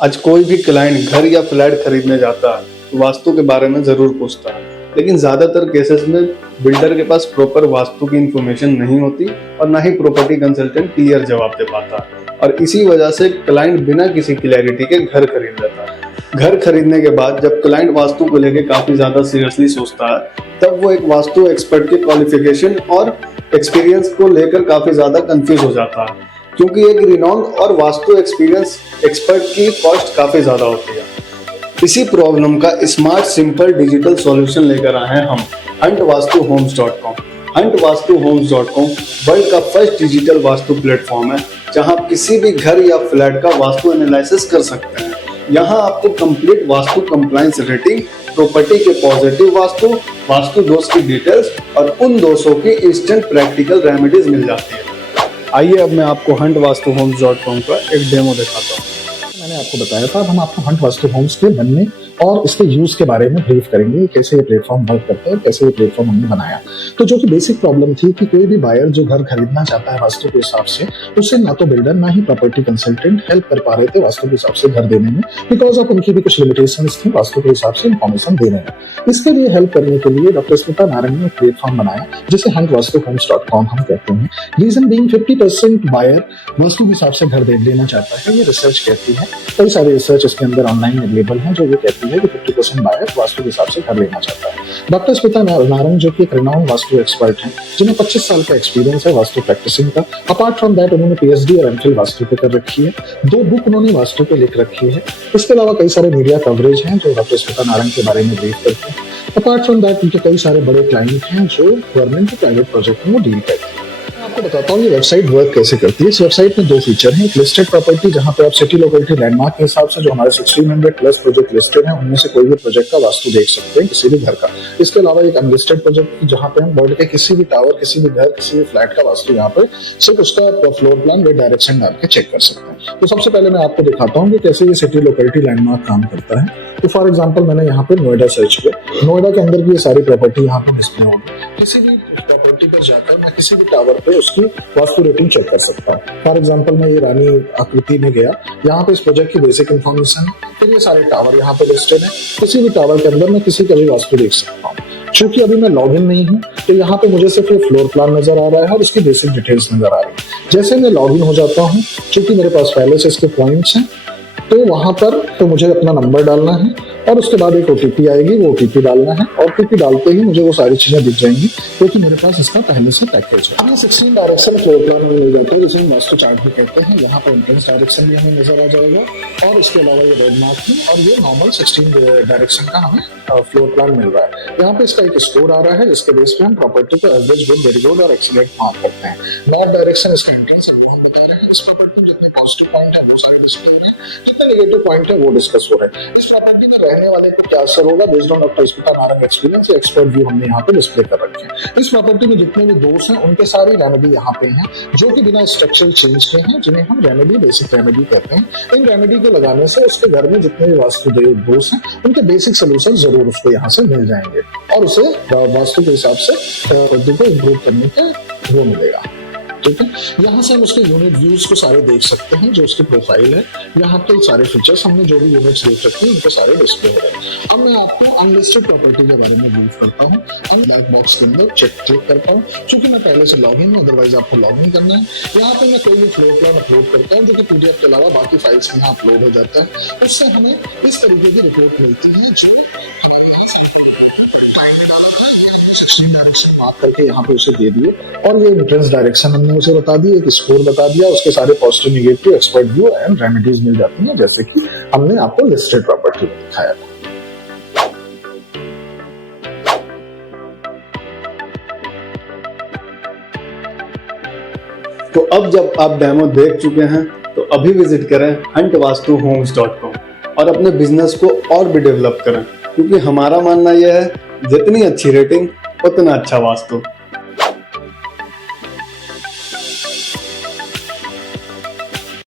आज कोई भी क्लाइंट घर या फ्लैट खरीदने जाता है तो वास्तु के बारे में जरूर पूछता है, लेकिन ज्यादातर केसेस में बिल्डर के पास प्रॉपर वास्तु की इंफॉर्मेशन नहीं होती और ना ही प्रॉपर्टी कंसल्टेंट क्लियर जवाब दे पाता है। और इसी वजह से क्लाइंट बिना किसी क्लैरिटी के घर खरीद लेता है। घर खरीदने के बाद जब क्लाइंट वास्तु को लेकर काफी ज्यादा सीरियसली सोचता है, तब वो एक वास्तु एक्सपर्ट के क्वालिफिकेशन और एक्सपीरियंस को लेकर काफी ज्यादा कंफ्यूज हो जाता है, क्योंकि एक रिनॉन और वास्तु एक्सपीरियंस एक्सपर्ट की कॉस्ट काफी ज्यादा होती है। इसी प्रॉब्लम का स्मार्ट सिंपल डिजिटल सॉल्यूशन लेकर आए हैं हम huntvastuhomes.com। huntvastuhomes.com वर्ल्ड का फर्स्ट डिजिटल वास्तु प्लेटफॉर्म है, जहां आप किसी भी घर या फ्लैट का वास्तु एनालिसिस कर सकते हैं। यहाँ आपको complete vastu compliance rating, property के पॉजिटिव वास्तु, वास्तु दोष की डिटेल्स और उन दोषों की इंस्टेंट प्रैक्टिकल रेमेडीज मिल जाती है। आइए अब मैं आपको huntvastuhomes.com का एक डेमो दिखाता हूँ। मैंने आपको बताया था, अब हम आपको हंट वास्तु होम्स के बनने और इसके यूज के बारे में ब्रीफ करेंगे, कैसे ये प्लेटफॉर्म वर्क करता है, कैसे ये प्लेटफॉर्म हमने बनाया। तो जो कि बेसिक प्रॉब्लम थी कि कोई भी बायर जो घर खरीदना चाहता है वास्तु के हिसाब से, उससे ना तो बिल्डर ना ही प्रॉपर्टी कंसल्टेंट हेल्प कर पा रहे थे वास्तु के हिसाब से घर देने में, बिकॉज ऑफ उनकी भी कुछ लिमिटेशंस थी वास्तु के हिसाब से इन्फॉर्मेशन देने में। इसके लिए हेल्प करने के लिए डॉक्टर स्मिता नारंग ने एक प्लेटफॉर्म बनाया जिसे huntvastuhomes.com हम कहते हैं। रीजन बीइंग 50% बायर वास्तु के हिसाब से घर दे लेना चाहता है, ये रिसर्च कहती है। कई सारे रिसर्च इसके अंदर ऑनलाइन अवेलेबल हैं जो ये कहती है कि 50% बायर वास्तु के हिसाब से घर लेना चाहता है। डॉक्टर स्मिता नारंग जो कि एक रिनाउंड वास्तु एक्सपर्ट हैं, जिन्हें 25 साल का एक्सपीरियंस है वास्तु प्रैक्टिसिंग का। अपार्ट फ्रॉम दैट उन्होंने पीएचडी और एमफिल वास्तु पे कर रखी है। 2 बुक उन्होंने वास्तु पे लिख रखी है। इसके अलावा कई सारे मीडिया कवरेज हैं जो डॉक्टर स्मिता नारंग के बारे में ब्रीफ करते हैं। अपार्ट फ्रॉम दैट उनके कई सारे बड़े क्लाइंट हैं जो गवर्नमेंट के प्राइवेट प्रोजेक्ट में डील करते हैं। आपको बताता हूँ ये वेबसाइट वर्क कैसे करती है। इस वेबसाइट में 2 फीचर हैं। एक लिस्टेड प्रॉपर्टी, जहां पे आप सिटी लोकेलिटी लैंडमार्क के हिसाब से जो हमारे 1600 प्लस प्रोजेक्ट लिस्टेड हैं, उनमें से कोई भी प्रोजेक्ट का वास्तु देख सकते हैं, किसी भी घर का। इसके अलावा एक अनलिस्टेड प्रोजेक्ट जहां पे हम वर्ल्ड के किसी भी टावर, किसी भी घर, किसी भी फ्लैट का वास्तु यहाँ पे सिर्फ उसका फ्लोर प्लान व डायरेक्शन डाल के चेक कर सकते हैं। तो सबसे पहले मैं आपको दिखाता हूँ कि कैसे ये सिटी लोकेलिटी लैंडमार्क काम करता है। तो फॉर एग्जाम्पल मैंने यहाँ पे नोएडा सर्च किया। नोएडा के अंदर की ये सारी प्रॉपर्टी यहाँ पे डिस्प्ले होगी। किसी भी प्रॉपर्टी पर जाकर मैं किसी भी टावर पे उसकी वास्तु रेटिंग चेक कर सकता हूँ। फॉर एग्जाम्पल मैं ये रानी आकृति में गया, यहाँ पे इस प्रोजेक्ट की बेसिक इन्फॉर्मेशन, फिर ये सारे टावर यहाँ पे लिस्टेड है। किसी भी टावर के अंदर मैं किसी का भी वास्तु देख सकता हूँ। चूंकि अभी मैं लॉगिन नहीं हूँ तो यहाँ पे मुझे सिर्फ फ्लोर प्लान नजर आ रहा है और उसकी बेसिक डिटेल्स नजर आ रही है। जैसे मैं लॉगिन हो जाता हूँ, चूंकि मेरे पास पहले से इसके पॉइंट्स हैं, तो वहां पर तो मुझे अपना नंबर डालना है और उसके बाद एक ओटीपी आएगी, वो ओटीपी डालना है और ओटीपी डालते ही मुझे वो सारी चीजें दिख जाएंगी, क्योंकि मेरे पास इसका पहले से पैकेज है। हमें 16 डायरेक्शन फ्लोर प्लान हमें मिल जाता है, जिसे हम वास्तु चार्ट भी कहते हैं। यहाँ पर एंट्रेंस डायरेक्शन भी हमें नजर आ जाएगा और इसके अलावा ये रेड मार्क है और ये नॉर्मल 16 डायरेक्शन का हमें फ्लोर प्लान मिल रहा है। यहाँ पे इसका एक स्कोर आ रहा है, जिसके बेस पे हम प्रॉपर्टी को एवरेज, गुड, वेरी गुड और एक्सीलेंट मार्क करते हैं। नॉर्थ डायरेक्शन इसका एंट्रेंस हम बता रहे हैं। इस प्रॉपर्टी में जितने पॉजिटिव पॉइंट है वो सारे डिस्प्ले हो रहे हैं, जितने नेगेटिव पॉइंट है वो डिस्कस हो रहे हैं। इस प्रॉपर्टी में रहने वाले को क्या असर होगा, based on doctor Smita Narang experience, expert view हमने यहाँ पे डिस्प्ले कर रखे हैं। इस प्रॉपर्टी में जितने भी दोष हैं उनके सारे रेमेडी यहाँ पे हैं, जो कि बिना स्ट्रक्चरल चेंज के हैं, जिन्हें हम रेमेडी, बेसिक रेमेडी कहते हैं। इन रेमेडी को लगाने से उसके घर में जितने भी वास्तु दोष हैं उनके बेसिक सोल्यूशन जरूर उसको यहाँ से मिल जाएंगे और उसे वास्तु के हिसाब से को इम्प्रूव करने का वो मिलेगा। ठीक है, यहाँ से हम उसके यूनिट व्यूज को सारे देख सकते हैं, जो उसकी प्रोफाइल है। यहाँ पे सारे फीचर्स हमने जो भी यूनिट्स देख रखे हैं उनके सारे डिस्प्ले हो रहे हैं। अब मैं आपको अनलिस्टेड प्रॉपर्टी के बारे में ब्रीफ करता हूँ। ब्लैक बॉक्स के अंदर क्लिक करता हूँ, क्योंकि मैं पहले से लॉगिन हूँ, अदरवाइज आपको लॉगिन करना है। यहाँ पे मैं कोई भी फ्लोर प्लान अपलोड करता हूँ, जो कि पीडीएफ के अलावा बाकी फाइल्स में यहाँ अपलोड हो जाता है। उससे हमें इस तरीके की रिपोर्ट मिलती है, जो 16 डायरेक्शन मार्क करके यहाँ पे उसे दे दिए और ये एंट्रेंस डायरेक्शन हमने उसे बता दी, एक स्कोर बता दिया, उसके सारे positive, negative, expert view and remedies मिल जाती हैं, जैसे कि हमने आपको लिस्टेड प्रॉपर्टी में दिखाया था। तो अब जब आप डेमो देख चुके हैं तो अभी विजिट करें huntvastuhomes.com और अपने बिजनेस को और भी डेवलप करें, क्योंकि हमारा मानना यह है जितनी अच्छी रेटिंग उतना अच्छा वास्तु।